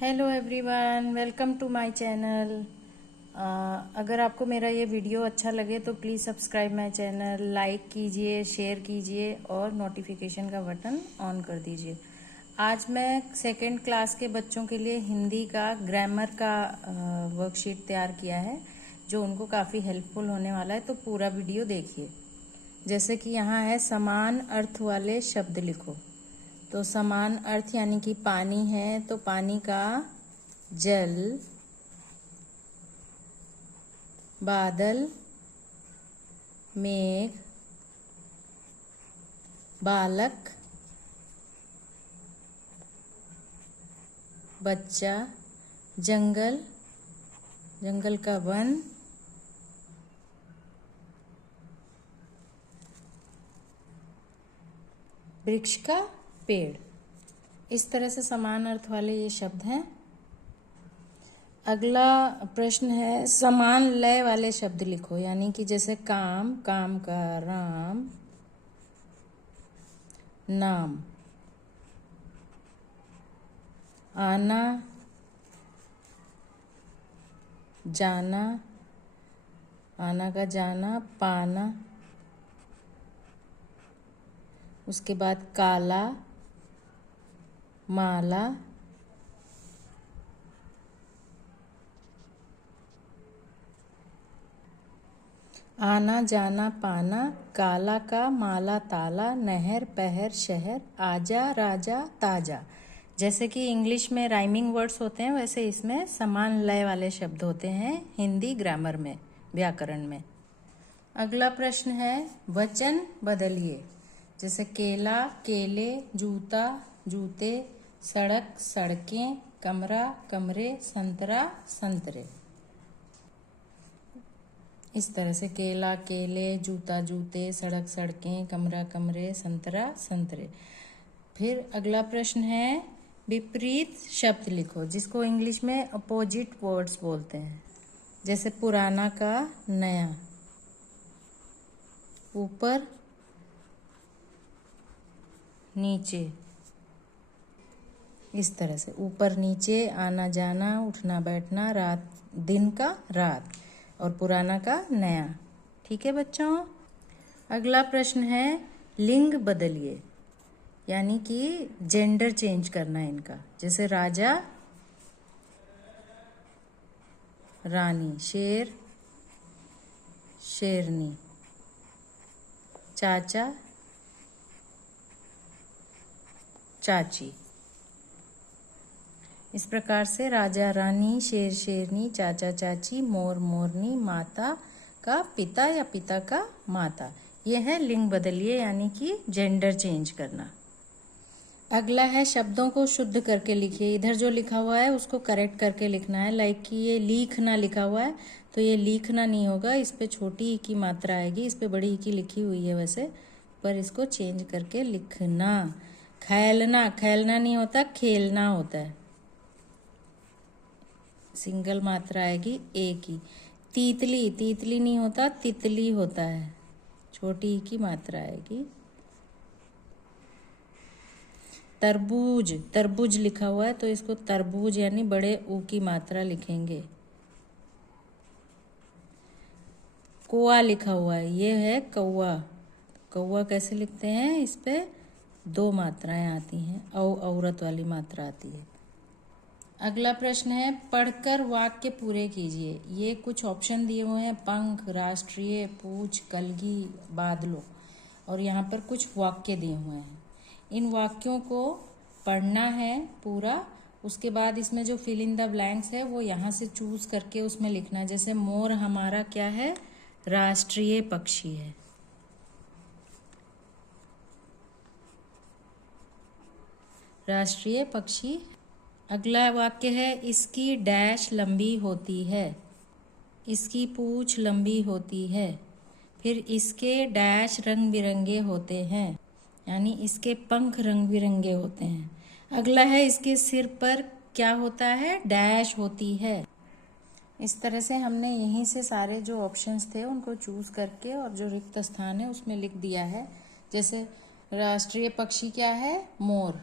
Hello everyone, welcome to my channel. अगर आपको मेरा ये वीडियो अच्छा लगे तो please subscribe my channel, like कीजिए, शेयर कीजिए और नोटिफिकेशन का बटन ऑन कर दीजिए। आज मैं सेकंड क्लास के बच्चों के लिए हिंदी का ग्रामर का वर्कशीट तैयार किया है जो उनको काफ़ी हेल्पफुल होने वाला है, तो पूरा वीडियो देखिए। जैसे कि यहाँ है समान अर्थ वाले शब्द लिखो। तो समान अर्थ यानी कि पानी है तो पानी का जल, बादल, मेघ, बालक, बच्चा, जंगल, जंगल का वन, वृक्ष का पेड़। इस तरह से समान अर्थ वाले ये शब्द हैं। अगला प्रश्न है समान लय वाले शब्द लिखो, यानी कि जैसे काम, काम का राम, नाम, आना, जाना, आना का जाना, पाना, उसके बाद काला, माला, आना जाना पाना, काला का माला ताला, नहर पहर शहर, आजा राजा ताजा। जैसे कि इंग्लिश में राइमिंग वर्ड्स होते हैं वैसे इसमें समान लय वाले शब्द होते हैं हिंदी ग्रामर में, व्याकरण में। अगला प्रश्न है वचन बदलिए। जैसे केला, केले, जूता, जूते, सड़क, सड़कें, कमरा, कमरे, संतरा, संतरे। इस तरह से केला, केले, जूता, जूते, सड़क, सड़कें, कमरा, कमरे, संतरा, संतरे। फिर अगला प्रश्न है विपरीत शब्द लिखो, जिसको इंग्लिश में अपोजिट वर्ड्स बोलते हैं। जैसे पुराना का नया, ऊपर नीचे। इस तरह से ऊपर नीचे, आना जाना, उठना बैठना, रात दिन का रात, और पुराना का नया। ठीक है बच्चों। अगला प्रश्न है लिंग बदलिए, यानी कि जेंडर चेंज करना है इनका। जैसे राजा, रानी, शेर, शेरनी, चाचा, चाची। इस प्रकार से राजा रानी, शेर शेरनी, चाचा चाची, मोर मोरनी, माता का पिता या पिता का माता। यह है लिंग बदलिए, यानी कि जेंडर चेंज करना। अगला है शब्दों को शुद्ध करके लिखिए। इधर जो लिखा हुआ है उसको करेक्ट करके लिखना है। लाइक कि ये लिखना लिखा हुआ है तो ये लिखना नहीं होगा, इस पे छोटी ई की मात्रा आएगी, इस पे बड़ी ई की लिखी हुई है वैसे, पर इसको चेंज करके लिखना। खेलना, खेलना नहीं होता, खेलना होता है, सिंगल मात्रा आएगी एक ही। तीतली, तीतली नहीं होता, तितली होता है, छोटी ई की मात्रा आएगी। तरबूज, तरबूज लिखा हुआ है तो इसको तरबूज यानी बड़े ऊ की मात्रा लिखेंगे। कौआ लिखा हुआ है, ये है कौआ। कौआ कैसे लिखते हैं, इस पे दो मात्राएं आती हैं, औरत वाली मात्रा आती है। अगला प्रश्न है पढ़कर वाक्य पूरे कीजिए। ये कुछ ऑप्शन दिए हुए हैं, पंख, राष्ट्रीय, पूछ, कलगी, बादलों, और यहाँ पर कुछ वाक्य दिए हुए हैं। इन वाक्यों को पढ़ना है पूरा, उसके बाद इसमें जो फिल इन द ब्लैंक्स है वो यहाँ से चूज करके उसमें लिखना है। जैसे मोर हमारा क्या है, राष्ट्रीय पक्षी है। राष्ट्रीय पक्षी। अगला वाक्य है इसकी डैश लंबी होती है, इसकी पूंछ लंबी होती है। फिर इसके डैश रंग बिरंगे होते हैं, यानी इसके पंख रंग बिरंगे होते हैं। अगला है इसके सिर पर क्या होता है, डैश होती है। इस तरह से हमने यहीं से सारे जो ऑप्शंस थे उनको चूज करके और जो रिक्त स्थान है उसमें लिख दिया है। जैसे राष्ट्रीय पक्षी क्या है, मोर,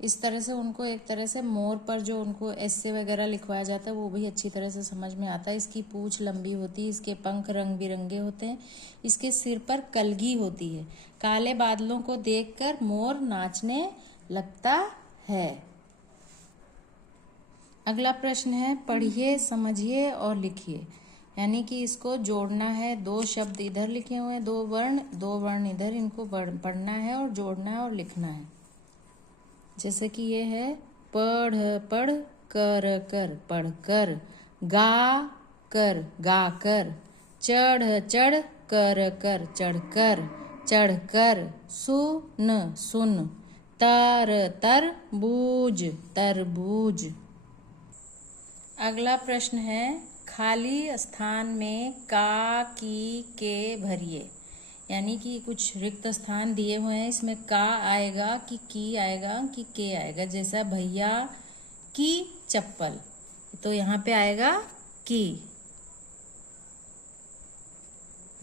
इस तरह से उनको एक तरह से मोर पर जो उनको एस्से वगैरह लिखवाया जाता है वो भी अच्छी तरह से समझ में आता है। इसकी पूंछ लंबी होती है, इसके पंख रंग बिरंगे होते हैं, इसके सिर पर कलगी होती है। काले बादलों को देखकर मोर नाचने लगता है। अगला प्रश्न है, पढ़िए, समझिए और लिखिए। यानी कि इसको जोड़ना है। 2 शब्द इधर लिखे हुए हैं, 2 वर्ण इधर, इनको पढ़ना है और जोड़ना है और लिखना है। जैसे कि ये है पढ़ पढ़, कर पढ़ कर, गा कर, चढ़ चढ़, कर चढ़ कर, सुन तरबूज तरबूज। अगला प्रश्न है, खाली स्थान में का, के भरिए। यानी कि कुछ रिक्त स्थान दिए हुए हैं, इसमें का आएगा कि की आएगा कि के आएगा। जैसा भैया की चप्पल, तो यहाँ पे आएगा की।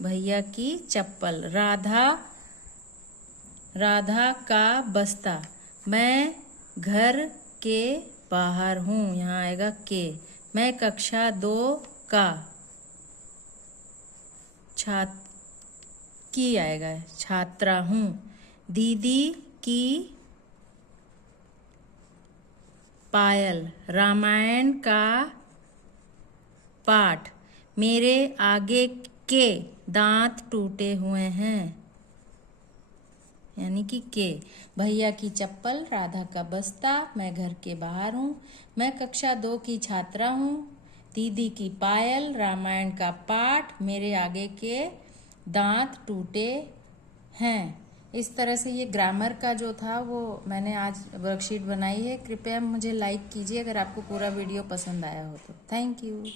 भैया की चप्पल। राधा का बस्ता, मैं घर के बाहर हूँ, यहाँ आएगा के। मैं कक्षा 2 का, की आएगा, छात्रा हूँ। दीदी की पायल, रामायण का पाठ, मेरे आगे के दांत टूटे हुए हैं, यानी कि के। भैया की चप्पल, राधा का बस्ता, मैं घर के बाहर हूँ, मैं कक्षा 2 की छात्रा हूँ, दीदी की पायल, रामायण का पाठ, मेरे आगे के दांत टूटे हैं। इस तरह से ये ग्रामर का जो था वो मैंने आज वर्कशीट बनाई है। कृपया मुझे लाइक कीजिए अगर आपको पूरा वीडियो पसंद आया हो तो। Thank you.